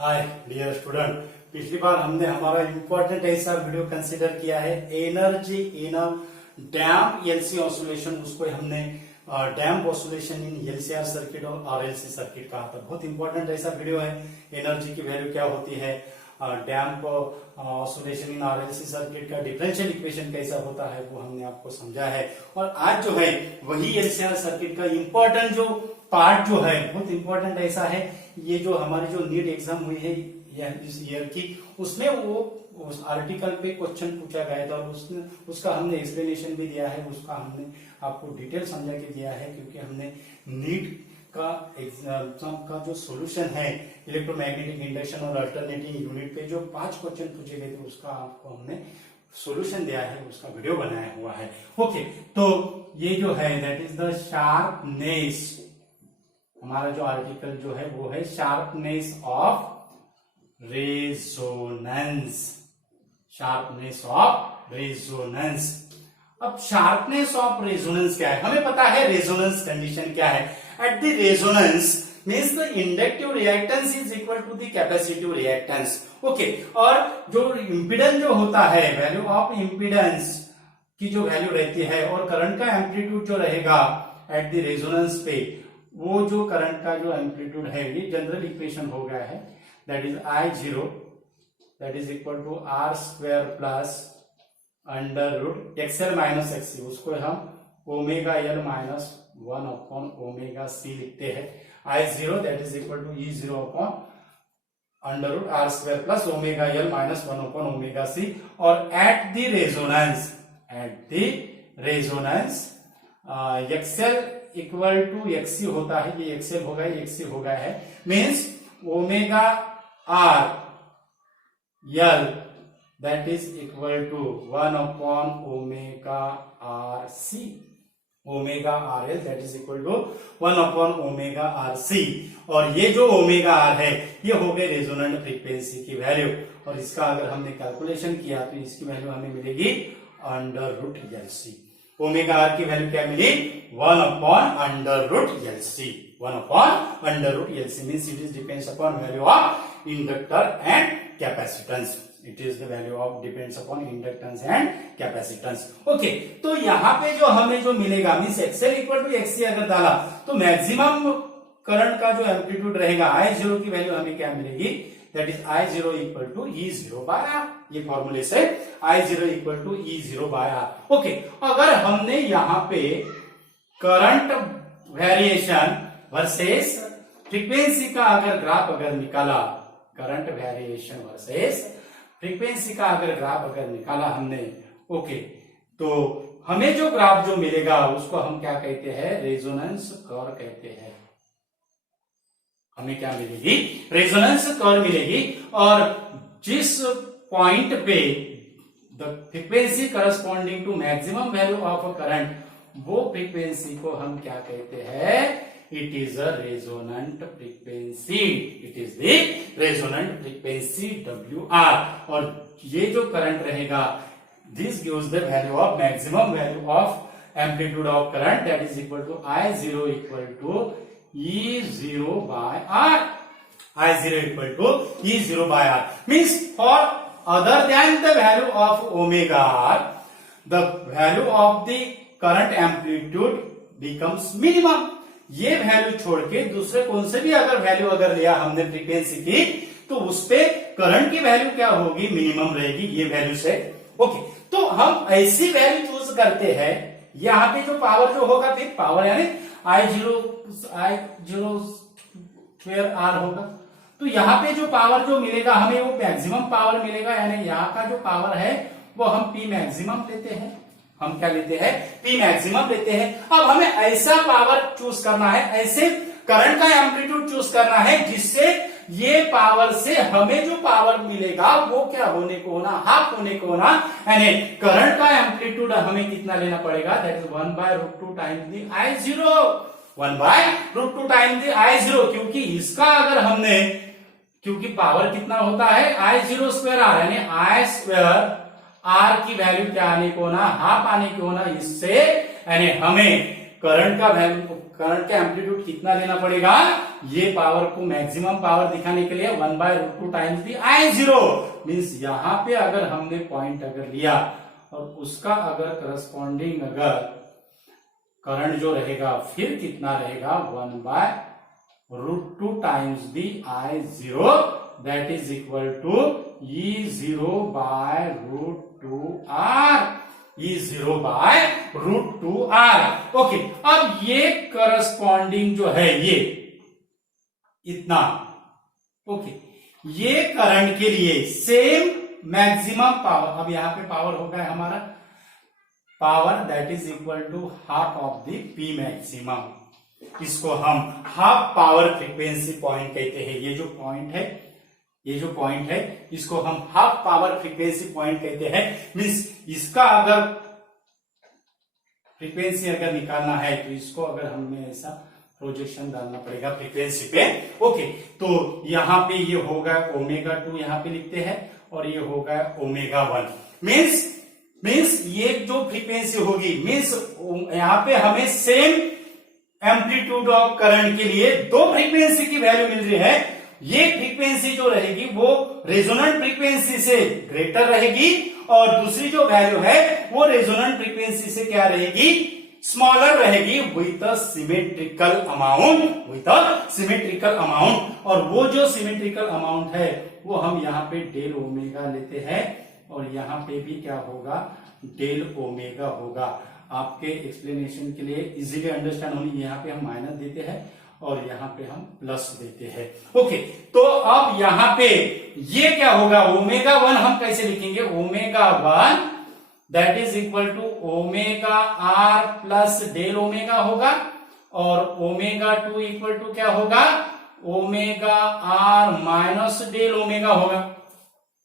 Hi dear student, पिछली बार हमने हमारा इम्पोर्टेंट ऐसा वीडियो कंसीडर किया है energy in a damp LC oscillation. उसको हमने डैम्प ऑसिलेशन इन एलसीआर सर्किट और आरएलसी सर्किट कहा था। बहुत इंपॉर्टेंट ऐसा वीडियो है। एनर्जी की वैल्यू क्या होती है, डैम्प ऑसिलेशन इन आरएलसी सर्किट का डिफरेंशियल इक्वेशन कैसा होता है, वो हमने आपको समझा है। और आज जो है वही एलसीआर सर्किट का इम्पोर्टेंट जो पार्ट जो है, बहुत इंपॉर्टेंट ऐसा है। ये जो हमारी जो नीट एग्जाम हुई है इस ईयर की, उसमें वो उस आर्टिकल पे क्वेश्चन पूछा गया था और उसका हमने एक्सप्लेनेशन भी दिया है। उसका हमने आपको डिटेल समझा के दिया है, क्योंकि हमने नीट का एग्जाम का जो सॉल्यूशन है इलेक्ट्रोमैग्नेटिक इंडक्शन और अल्टरनेटिंग यूनिट पे जो 5 क्वेश्चन पूछे गए थे, उसका आपको हमने सॉल्यूशन दिया है, उसका वीडियो बनाया हुआ है। ओके, तो ये जो है दैट इज द शार्पनेस। हमारा जो आर्टिकल जो है वो है sharpness of resonance. Sharpness of resonance. अब शार्पनेस ऑफ रेजोनेंस क्या है, हमें पता है रेजोनेंस कंडीशन क्या है। At the resonance means the inductive reactance is equal to the capacitive reactance. Okay, और जो इंपिडेंस जो होता है, वैल्यू ऑफ इंपिडेंस की जो वैल्यू रहती है और करंट का एम्पलीट्यूड जो रहेगा एट द रेजोनेंस पे, वो जो करंट का जो एम्पलीट्यूड है, ये जनरल इक्वेशन हो गया है, that is I0 that is equal to R square plus under root XL minus XC. उसको हम omega L minus 1 upon omega C लिखते हैं। I0 that is equal to E0 upon under root R square plus omega L minus 1 upon omega C. और at the resonance XL equal to XC होता है, ये XL होगा, ये XC हो गया है। Means omega R L that is equal to 1 upon omega R C. Omega R L that is equal to 1 upon omega R C. और ये जो ओमेगा आर है, ये हो गई रेजोनेंट फ्रीक्वेंसी की वैल्यू। और इसका अगर हमने कैलकुलेशन किया तो इसकी वैल्यू हमें मिलेगी under root L C. Omega R की वैल्यू क्या मिली, 1 upon under root L C. 1 upon under root L C means it is depends upon value of inductor and capacitance. It is the value of depends upon inductance and capacitance. Okay, तो यहाँ पे जो हमें जो मिलेगा मीन्स XL equal to XC अगर डाला तो मैक्सिमम करंट का जो एम्पलीट्यूड रहेगा I0 की वैल्यू हमें क्या मिलेगी, that is I0 equal to E0 by R. ये फॉर्मूले से I0 equal to E0 by R. Okay, अगर हमने यहाँ पे करंट वेरिएशन वर्सेस फ्रीक्वेंसी का अगर ग्राफ अगर निकाला, करंट वेरिएशन वर्सेस फ्रीक्वेंसी का अगर ग्राफ अगर निकाला हमने, ओके, तो हमें जो ग्राफ जो मिलेगा उसको हम क्या कहते हैं, रेजोनेंस कर्व कहते हैं। हमें क्या मिलेगी, रेजोनेंस कर्व मिलेगी। और जिस पॉइंट पे the frequency corresponding to maximum value of a current, वो फ्रीक्वेंसी को हम क्या कहते हैं, it is a resonant frequency. It is the resonant frequency WR। और ये जो करंट रहेगा, this gives the value of maximum value of amplitude of current that is equal to I0 equal to E0 by R. I0 equal to E0 by R means for other than the value of omega R, the value of the current amplitude becomes minimum. ये value छोड़ के दूसरे कौन से भी अगर value अगर लिया हमने फ्रीक्वेंसी की, तो उस पे करंट की वैल्यू क्या होगी, मिनिमम रहेगी ये वैल्यू से। ओके, तो हम ऐसी वैल्यू चूज करते हैं। यहाँ पे जो पावर जो होगा, फिर पावर यानी I0 स्क्वायर R होगा। तो यहाँ पे जो पावर जो मिलेगा हमें, वो मैक्सिमम पावर मिलेगा, यानी यहाँ का जो पावर है वो हम P मैक्सिमम लेते हैं। हम क्या लेते हैं, P मैक्सिमम लेते हैं। अब हमें ऐसा पावर चूज करना है, ऐसे करंट का एम्पलीट्यूड चूज करना है जिससे ये पावर से हमें जो पावर मिलेगा वो क्या होने को होना, हाफ होने को होना। यानी करंट का एम्पलीट्यूड हमें कितना लेना पड़ेगा, that is 1 by root 2 times the I0। 1 by root 2 times the I0, क्योंकि इसका अगर हमने, क्योंकि पावर कितना होता है I0 स्क्वायर R, यानी I स्क्वायर R की वैल्यू क्या आने को होना, हाफ आने को होना। इससे यानी हमें करंट का एम्पलीट्यूड कितना लेना पड़ेगा, ये पावर को मैक्सिमम पावर दिखाने के लिए 1/√2 टाइम्स दी I0 मीन्स यहां पे अगर हमने पॉइंट अगर लिया और उसका अगर करस्पॉन्डिंग अगर करंट जो रहेगा फिर कितना रहेगा 1/√2 times the I0 that is equal to E0/√2R E0/√2R। Okay, अब ये करस्पॉन्डिंग जो है ये इतना, ओके, ये करंट के लिए सेम मैक्सिमम पावर, अब यहां पे पावर होगा हमारा power that is equal to half of the P maximum. इसको हम हाफ पावर फ्रीक्वेंसी पॉइंट कहते हैं। ये जो पॉइंट है इसको हम हाफ पावर फ्रीक्वेंसी पॉइंट कहते हैं। मीन्स इसका अगर फ्रीक्वेंसी अगर निकालना है तो इसको अगर हमें ऐसा प्रोजेक्शन डालना पड़ेगा फ्रीक्वेंसी पे। ओके, तो यहां पे ये होगा ω2 यहां पे लिखते हैं और ये होगा ω1। मीन्स ये जो फ्रीक्वेंसी होगी मीन्स यहां पे हमें सेम एम्पलीट्यूड ऑफ करंट के लिए दो फ्रीक्वेंसी की वैल्यू मिल रही है। ये फ्रीक्वेंसी जो रहेगी वो रेजोनेंट फ्रीक्वेंसी से ग्रेटर रहेगी और दूसरी जो वैल्यू है वो रेजोनेंट फ्रीक्वेंसी से क्या रहेगी, स्मॉलर रहेगी विथ अ सिमेट्रिकल अमाउंट। और वो जो सिमेट्रिकल अमाउंट है वो हम यहाँ पे डेल ओमेगा लेते हैं और यहाँ पे भी क्या होगा, डेल ओमेगा होगा। आपके एक्सप्लेनेशन के लिए इजीली अंडरस्टैंड होने यहाँ पे हम माइनस देते हैं और यहाँ पे हम प्लस देते हैं। ओके, तो अब यहाँ पे ये क्या होगा, ω1 हम कैसे लिखेंगे, ω1 that is equal to ω/r plus del omega होगा और ω2 इक्वल टू क्या होगा, ω/r माइनस डेल ओमेगा होगा।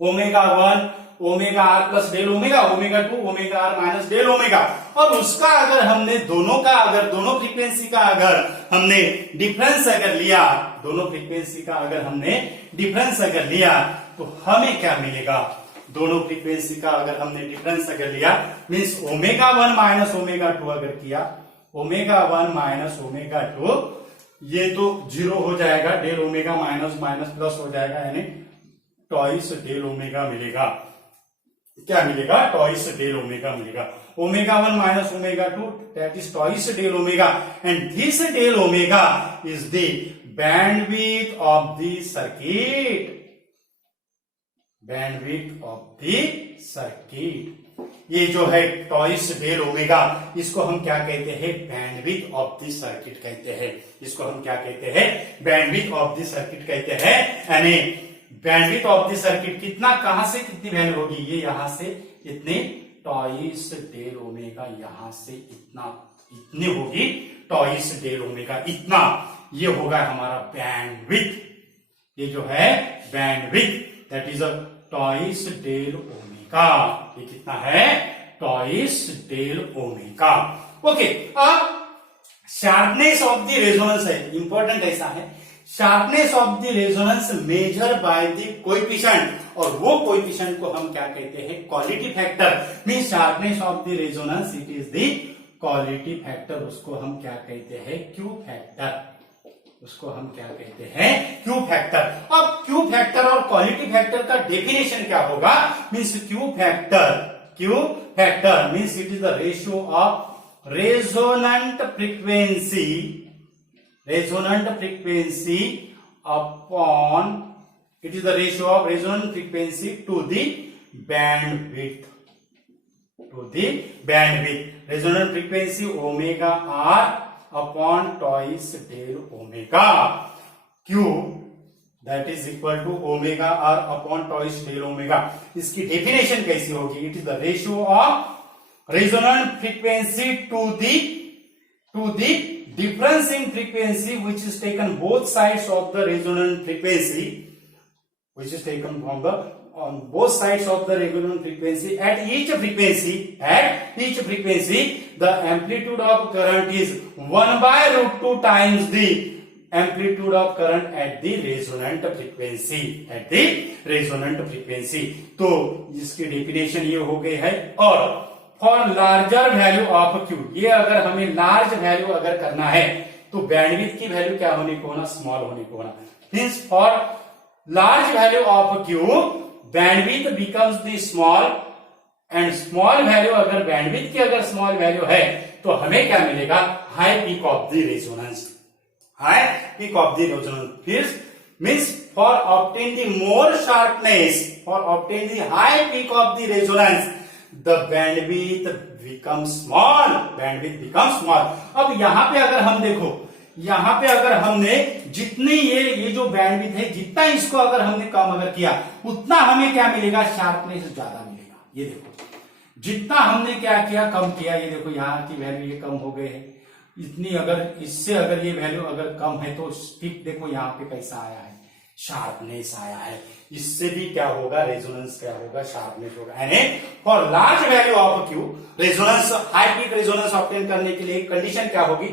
ω1 ω/r plus del omega, ω2 ω/r minus del omega. और उसका अगर हमने दोनों फ्रीक्वेंसी का अगर हमने डिफरेंस अगर लिया, दोनों फ्रीक्वेंसी का अगर हमने डिफरेंस अगर लिया तो हमें क्या मिलेगा, दोनों फ्रीक्वेंसी का अगर हमने डिफरेंस अगर लिया मीन्स ω1 माइनस ω2 अगर किया, ω1 माइनस ω2 ये तो 0 हो जाएगा, डेल ओमेगा माइनस प्लस हो जाएगा यानी ट्वाइस डेल ओमेगा मिलेगा। क्या मिलेगा, ट्वाइस डेल ओमेगा मिलेगा। ω1 minus ω2 that is twice del omega and this del omega is the bandwidth of the circuit. ये जो है ट्वाइस डेल ओमेगा, इसको हम क्या कहते हैं, बैंडविड्थ ऑफ द सर्किट कहते हैं। इसको हम क्या कहते हैं, बैंडविड्थ ऑफ द सर्किट कहते हैं। यानी बैंडविड्थ ऑफ द सर्किट कितना, कहां से कितनी वैल्यू होगी, ये यहां से इतने ट्वाइस डेल ओमेगा, यहां से इतनी होगी ट्वाइस डेल ओमेगा, इतना ये होगा हमारा बैंडविड्थ। ये जो है bandwidth that is a twice del omega. ये कितना है, ट्वाइस डेल ओमेगा। ओके, अब शार्पनेस ऑफ द रेजोनेंस है, इंपॉर्टेंट ऐसा है, sharpness of the resonance measure by the coefficient, और वो कोएफिशिएंट को हम क्या कहते हैं, quality factor. Means sharpness of the resonance it is the quality factor, उसको हम क्या कहते हैं, क्यू फैक्टर। उसको हम क्या कहते हैं, क्यू फैक्टर। अब क्यू फैक्टर और क्वालिटी फैक्टर का डेफिनेशन क्या होगा, means Q factor means it is the ratio of resonant frequency upon, it is the ratio of resonant frequency to the bandwidth. Resonant frequency omega r upon twice del omega q, that is equal to omega r upon twice del omega. इसकी definition कैसी होगी, it is the ratio of resonant frequency to the difference in frequency which is taken both sides of the resonant frequency, which is taken from the on both sides of the resonant frequency. At each frequency the amplitude of current is 1/√2 times the amplitude of current at the resonant frequency. तो इसकी definition ये हो गई है। और for larger value of Q, ये अगर हमें लार्ज वैल्यू अगर करना है तो बैंडविड्थ की वैल्यू क्या होने को होना, स्मॉल होने को होना। Means for large value of Q bandwidth becomes the small, and small value अगर बैंडविड्थ की अगर स्मॉल वैल्यू है तो हमें क्या मिलेगा, high peak of the resonance, high peak of the resonance. फिर means for obtain the more sharpness, for obtain the high peak of the resonance the bandwidth become small, bandwidth become small. अब यहां पे अगर हम देखो, यहां पे अगर हमने जितनी ये जो बैंडविड्थ है जितना इसको अगर हमने कम अगर किया उतना हमें क्या मिलेगा, शार्पनेस ज्यादा मिलेगा। ये देखो जितना हमने क्या किया, कम किया, ये देखो यहाँ की वैल्यू ये कम हो गए है इतनी, अगर इससे अगर ये वैल्यू अगर कम है तो ठीक देखो यहाँ पे कैसा आया है, शार्पनेस आया है। इससे भी क्या होगा, रेजोनेंस क्या होगा, शार्पनेस होगा। यानी for large value of Q resonance, high peak resonance obtain करने के लिए कंडीशन क्या होगी,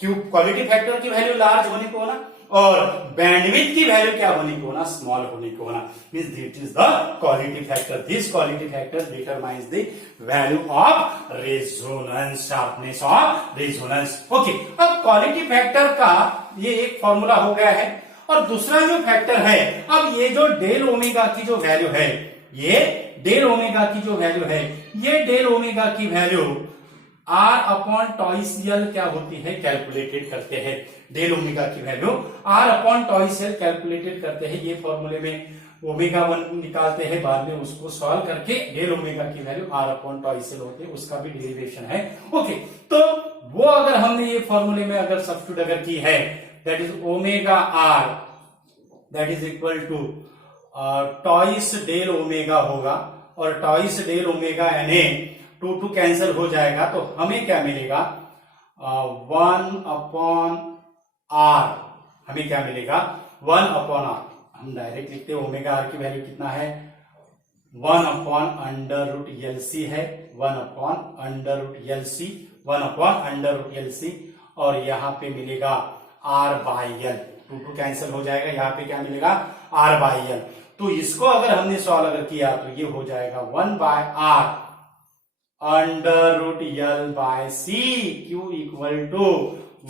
क्यू क्वालिटी फैक्टर की वैल्यू लार्ज होने को होना और बैंडविड्थ की वैल्यू क्या होने को होना, स्मॉल होने को होना। Means that is the quality factor, this quality factor determines the value of resonance, sharpness of resonance. Okay, अब क्वालिटी फैक्टर का ये एक फॉर्मूला हो गया है। और दूसरा जो फैक्टर है, अब ये जो डेल ओमेगा की जो वैल्यू है, ये डेल ओमेगा की जो वैल्यू है, ये डेल ओमेगा की value R upon twice L क्या होती है, कैलकुलेटेड करते हैं। डेल ओमेगा की value R upon twice L calculated करते हैं। ये फॉर्मूले में ओमेगा 1 निकालते हैं, बाद में उसको सॉल्व करके डेल ओमेगा की value R upon twice L होती है, उसका भी डेरिवेशन है। ओके, तो वो अगर हमने ये फॉर्मूले में अगर सब्स्टिट्यूट अगर की है, that is omega R that is equal to twice del omega होगा, और टॉइस डेल ओमेगा यानी 2 कैंसिल हो जाएगा, तो हमें क्या मिलेगा, 1 अपॉन आर, हमें क्या मिलेगा 1 अपॉन आर। हम डायरेक्ट लिखते हैं, ओमेगा आर की वैल्यू कितना है, 1 upon under root L C है, 1 upon under root L C, 1 upon under root L C, और यहां पे मिलेगा आर बाई एल, 2 कैंसिल हो जाएगा, यहां पे क्या मिलेगा आर बाई एल। तो इसको अगर हमने सॉल्व अगर किया तो ये हो जाएगा 1 by R under root L by C, Q equal to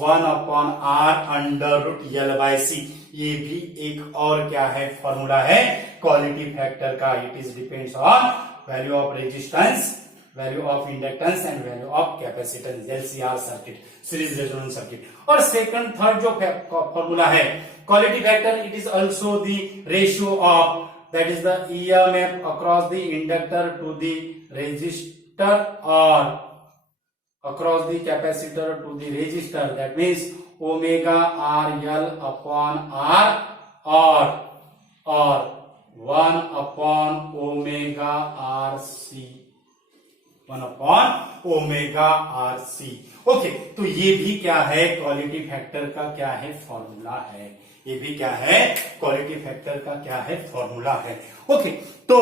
1 upon R under root L by C. ये भी एक और क्या है, फॉर्मूला है क्वालिटी फैक्टर का। It is depends on value of resistance, value of inductance and value of capacitance, LCR circuit, series resonance circuit. और second third जो फॉर्मूला है quality factor, it is also the ratio of, that is the EMF across the inductor to the resistor or across the capacitor to the resistor, that means omega RL upon R or 1 upon omega RC, 1 upon omega RC। Okay, तो ये भी क्या है, quality factor का क्या है, formula है। ये भी क्या है, क्वालिटी फैक्टर का क्या है, फॉर्मूला है। ओके, तो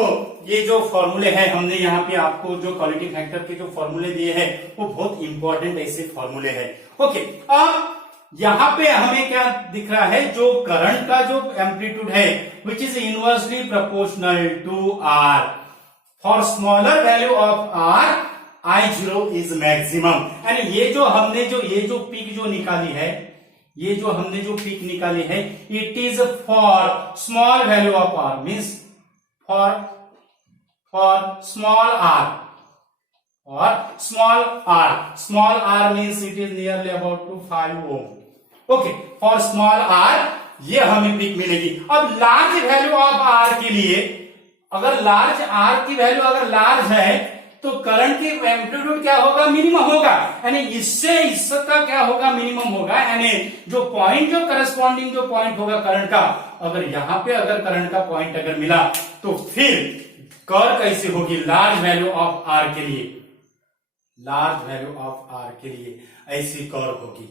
ये जो फॉर्मूले हैं, हमने यहाँ पे आपको जो क्वालिटी फैक्टर के जो फॉर्मूले दिए हैं वो बहुत इंपॉर्टेंट ऐसे फॉर्मूले हैं। ओके, अब यहाँ पे हमें क्या दिख रहा है, जो करंट का जो एम्पलीट्यूड है which is inversely proportional to R, for smaller value of R I0 is maximum. यानी ये जो हमने ये जो पीक जो निकाली है, ये जो हमने जो पीक निकाली है, it is for small value of R, means for small R, और small R means it is nearly about to 5 ohm. Okay, for small R ये हमें पीक मिलेगी। अब लार्ज वैल्यू ऑफ आर के लिए, अगर लार्ज आर की value अगर लार्ज है तो करंट की एम्पलीट्यूड क्या होगा, मिनिमम होगा। यानी इससे इसका क्या होगा, मिनिमम होगा। यानी जो पॉइंट, जो करस्पॉन्डिंग जो पॉइंट होगा करंट का, अगर यहां पे अगर करंट का पॉइंट अगर मिला तो फिर कर्व कैसी होगी, लार्ज वैल्यू ऑफ आर के लिए, लार्ज वैल्यू ऑफ आर के लिए ऐसी कर्व होगी।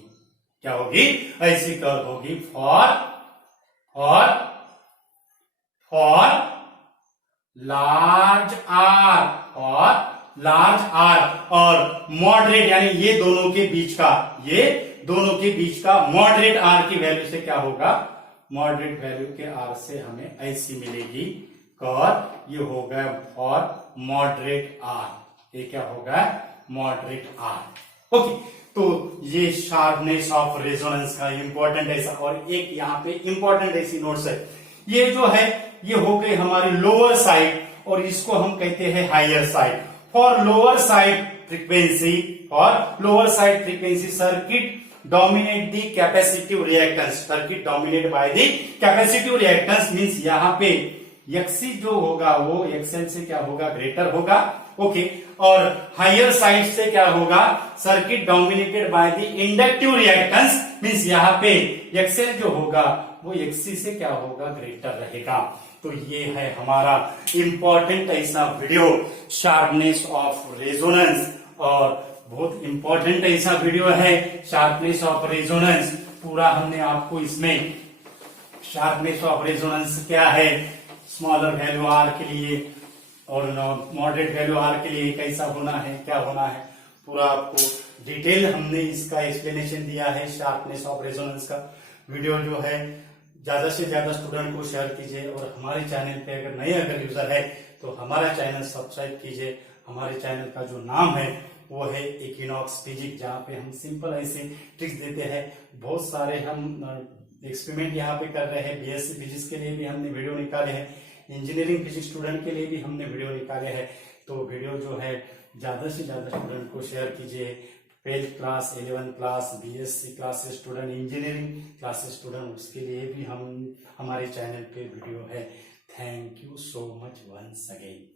क्या होगी, ऐसी कर्व होगी फॉर लार्ज आर, और मॉडरेट, यानी ये दोनों के बीच का मॉडरेट आर की वैल्यू से क्या होगा, मॉडरेट वैल्यू के आर से हमें ऐसी मिलेगी कर्व। ये होगा फॉर मॉडरेट आर, ये क्या होगा, मॉडरेट आर। ओके, तो ये शार्पनेस ऑफ रेजोनेंस का इंपॉर्टेंट ऐसा, और एक यहाँ पे इंपॉर्टेंट ऐसी नोट्स है, ये जो है ये हो गई हमारी लोअर साइड, और इसको हम कहते हैं higher side. For lower side frequency, और lower side frequency circuit dominate the capacitive reactance, circuit dominated by the capacitive reactance means यहाँ पे XC जो होगा वो XL से क्या होगा, ग्रेटर होगा। ओके, और हायर साइड से क्या होगा, circuit dominated by the inductive reactance means यहाँ पे XL जो होगा वो XC से क्या होगा, ग्रेटर रहेगा। तो ये है हमारा इंपॉर्टेंट ऐसा वीडियो, शार्पनेस ऑफ रेजोनेंस, और बहुत इंपॉर्टेंट ऐसा वीडियो है शार्पनेस ऑफ रेजोनेंस। पूरा हमने आपको इसमें शार्पनेस ऑफ रेजोनेंस क्या है, स्मॉलर वैल्यू आर के लिए और मॉडरेट वैल्यू आर के लिए कैसा होना है, क्या होना है, पूरा आपको डिटेल हमने इसका एक्सप्लेनेशन दिया है शार्पनेस ऑफ रेजोनेंस का। वीडियो जो है ज्यादा से ज्यादा स्टूडेंट को शेयर कीजिए, और हमारे चैनल पे अगर नए यूजर है तो हमारा चैनल सब्सक्राइब कीजिए। हमारे चैनल का जो नाम है वो है इक्विनॉक्स फिजिक्स, जहाँ पे हम सिंपल ऐसे ट्रिक्स देते हैं। बहुत सारे हम एक्सपेरिमेंट यहाँ पे कर रहे हैं, बीएससी फिजिक्स के लिए भी हमने वीडियो निकाले हैं, इंजीनियरिंग फिजिक्स स्टूडेंट के लिए भी हमने वीडियो निकाले हैं। तो वीडियो जो है ज्यादा से ज्यादा स्टूडेंट को शेयर कीजिए। 12th class, 11th class, BSc classes student, engineering classes student, उसके लिए भी हम हमारे चैनल पे वीडियो है। Thank you so much once again.